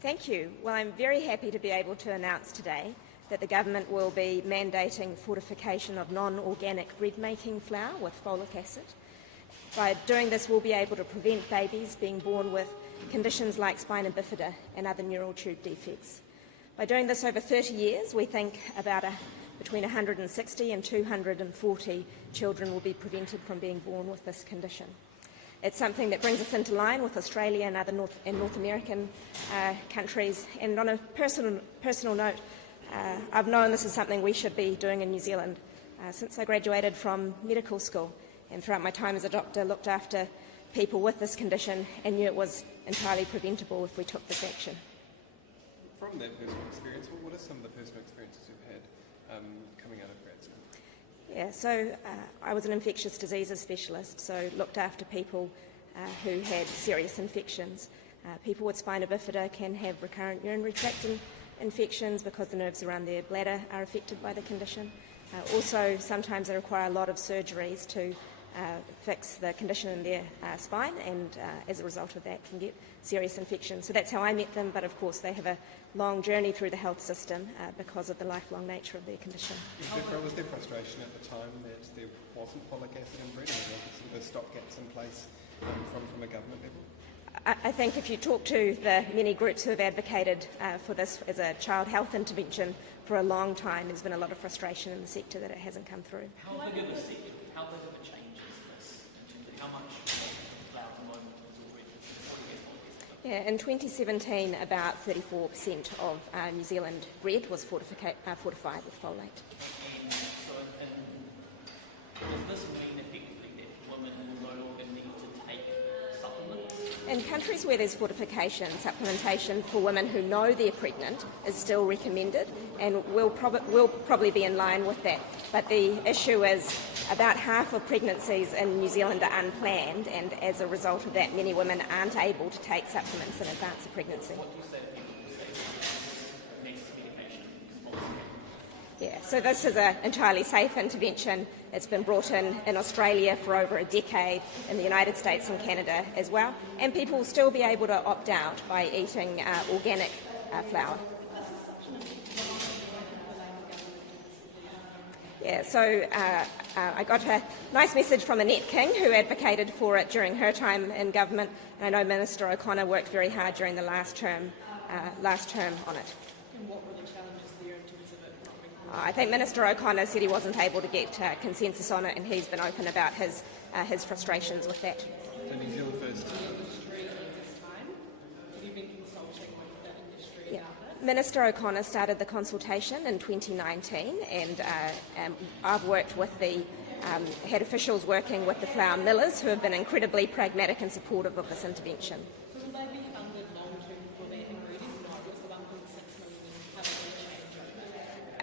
Thank you. Well, I'm very happy to be able to announce today that the government will be mandating fortification of non-organic bread-making flour with folic acid. By doing this, we'll be able to prevent babies being born with conditions like spina bifida and other neural tube defects. By doing this over 30 years, we think about between 160 and 240 children will be prevented from being born with this condition. It's something that brings us into line with Australia and other North American countries. And on a personal note, I've known this is something we should be doing in New Zealand since I graduated from medical school, and throughout my time as a doctor looked after people with this condition and knew it was entirely preventable if we took this action. From that personal experience, what are some of the personal experiences you've had coming out of grad school? Yeah, so I was an infectious diseases specialist, so looked after people who had serious infections. People with spina bifida can have recurrent urinary tract infections because the nerves around their bladder are affected by the condition. Also, sometimes they require a lot of surgeries to fix the condition in their spine, and as a result of that can get serious infections. So that's how I met them, but of course they have a long journey through the health system because of the lifelong nature of their condition. Was there frustration at the time that there wasn't folic acid in bread, and there wasn't sort of the stopgaps in place from a government level? I think if you talk to the many groups who have advocated for this as a child health intervention for a long time, there's been a lot of frustration in the sector that it hasn't come through. How big of a change is this in terms of how much flour at the moment is already? Yeah, in 2017, about 34% of New Zealand bread was fortified with folate. And so, does this mean effectively that women will no longer need to take supplements? In countries where there's fortification, supplementation for women who know they're pregnant is still recommended, and will probably be in line with that. But the issue is about half of pregnancies in New Zealand are unplanned, and as a result of that, many women aren't able to take supplements in advance of pregnancy. What do you say to people who say makes medication compulsory? Yeah, so this is an entirely safe intervention. It's been brought in Australia for over a decade, in the United States and Canada as well, and people will still be able to opt out by eating organic flour. Yeah, so I got a nice message from Annette King, who advocated for it during her time in government, and I know Minister O'Connor worked very hard during the last term on it. And what were the challenges there in terms of it not being? I think Minister O'Connor said he wasn't able to get consensus on it, and he's been open about his frustrations with that. So New Zealand first. Minister O'Connor started the consultation in 2019, and I've worked with had officials working with the flour millers, who have been incredibly pragmatic and supportive of this intervention. So will they be funded long term for that ingredient, not just the 1.6 million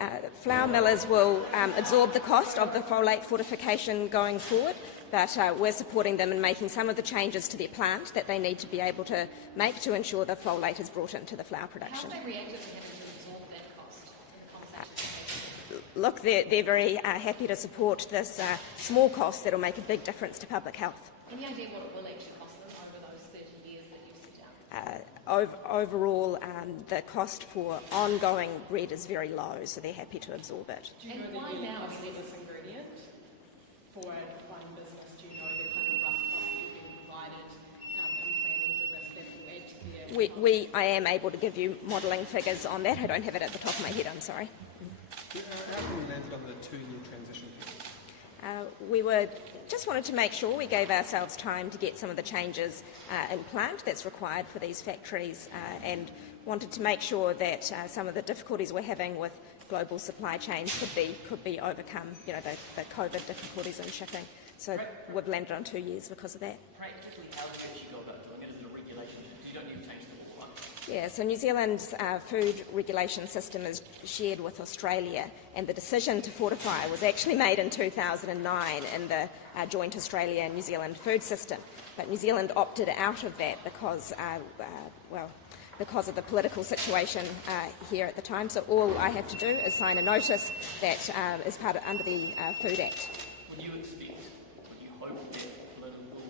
and have a change? Flour millers will absorb the cost of the folate fortification going forward, but we're supporting them in making some of the changes to their plant that they need to be able to make to ensure the folate is brought into the flour production. How have they reacted to having to absorb that cost? Look, they're very happy to support this small cost that will make a big difference to public health. Any idea what it will actually cost them over those 30 years that you've set out? Overall, the cost for ongoing bread is very low, so they're happy to absorb it. Do you know why the now? cost of this ingredient for one business? Do you know the kind of rough cost that you've been provided in planning for this that will add to their... I am able to give you modelling figures on that. I don't have it at the top of my head, I'm sorry. How can we land on the 2-year transition? We just wanted to make sure we gave ourselves time to get some of the changes in plant that's required for these factories, and wanted to make sure that some of the difficulties we're having with global supply chains could be overcome, the COVID difficulties in shipping. So we've landed on 2 years because of that. Practically, how do you actually go about doing it? Is it a regulation? You don't need to change the law. Yeah, so New Zealand's food regulation system is shared with Australia, and the decision to fortify was actually made in 2009 in the joint Australia and New Zealand food system. But New Zealand opted out of that because of the political situation here at the time. So all I have to do is sign a notice that is under the Food Act. Would you hope that political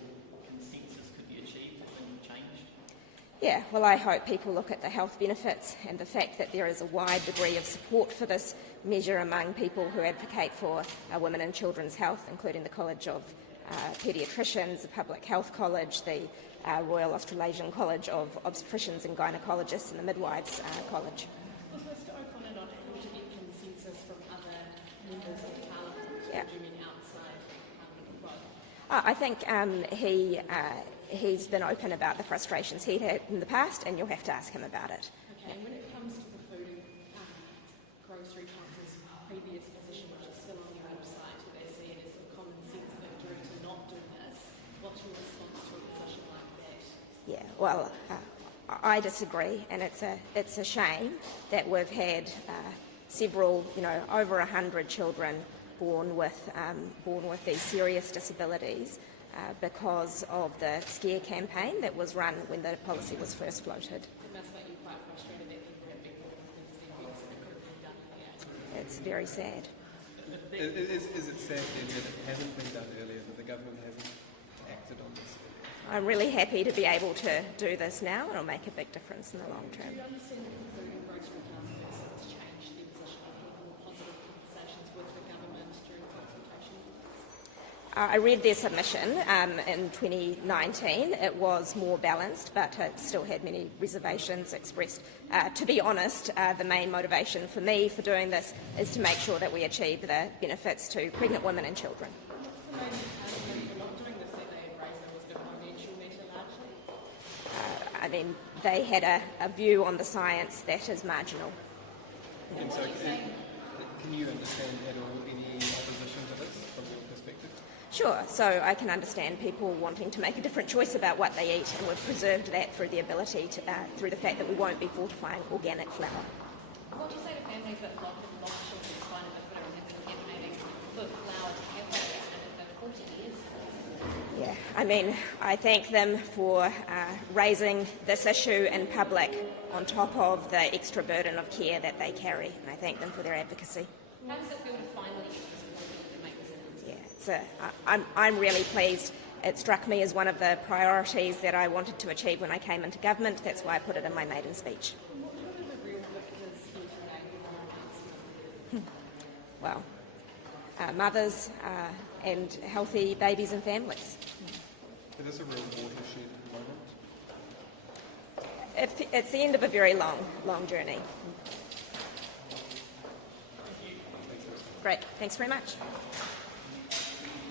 consensus could be achieved if things have changed? Yeah, well, I hope people look at the health benefits and the fact that there is a wide degree of support for this measure among people who advocate for women and children's health, including the College of Paediatricians, the Public Health College, the Royal Australasian College of Obstetricians and Gynaecologists, and the Midwives College. Was Mr O'Connor not able to get consensus from other members of Parliament? Yeah. Do you mean outside both? I think he's been open about the frustrations he'd had in the past, and you'll have to ask him about it. Okay, and when it comes to the food and grocery council's previous position, which is still on your website, where they say it is a common sense victory to not do this, what's your response to a position like that? Yeah, well, I disagree, and it's a shame that we've had several, over 100 children born with these serious disabilities because of the scare campaign that was run when the policy was first floated. It must make you quite frustrated that people have been born with these defects and it could have been done earlier. It's very sad. Is it sad then that it hasn't been done earlier, that the government hasn't acted on this earlier? I'm really happy to be able to do this now. It'll make a big difference in the long term. Do you understand that the food and grocery council has changed their position and had more positive conversations with the government during consultation? I read their submission in 2019. It was more balanced, but it still had many reservations expressed. To be honest, the main motivation for me for doing this is to make sure that we achieve the benefits to pregnant women and children. What's the main argument for not doing this that they had raised? Was it a financial matter largely? I mean, they had a view on the science that is marginal. And so can you understand at all any opposition to this from your perspective? Sure, so I can understand people wanting to make a different choice about what they eat, and we've preserved that through the ability to, through the fact that we won't be fortifying organic flour. What do you say to families that lost children despite the fact that have been campaigning for flour to have that investment for 40 years? Yeah, I mean, I thank them for raising this issue in public on top of the extra burden of care that they carry, and I thank them for their advocacy. How does it feel to finally get this appointment and make this announcement? Yeah, I'm really pleased. It struck me as one of the priorities that I wanted to achieve when I came into government. That's why I put it in my maiden speech. What are the real victors here today who are Well, mothers and healthy babies and families. It is a real watershed moment. It's the end of a very long journey. Great, thanks very much.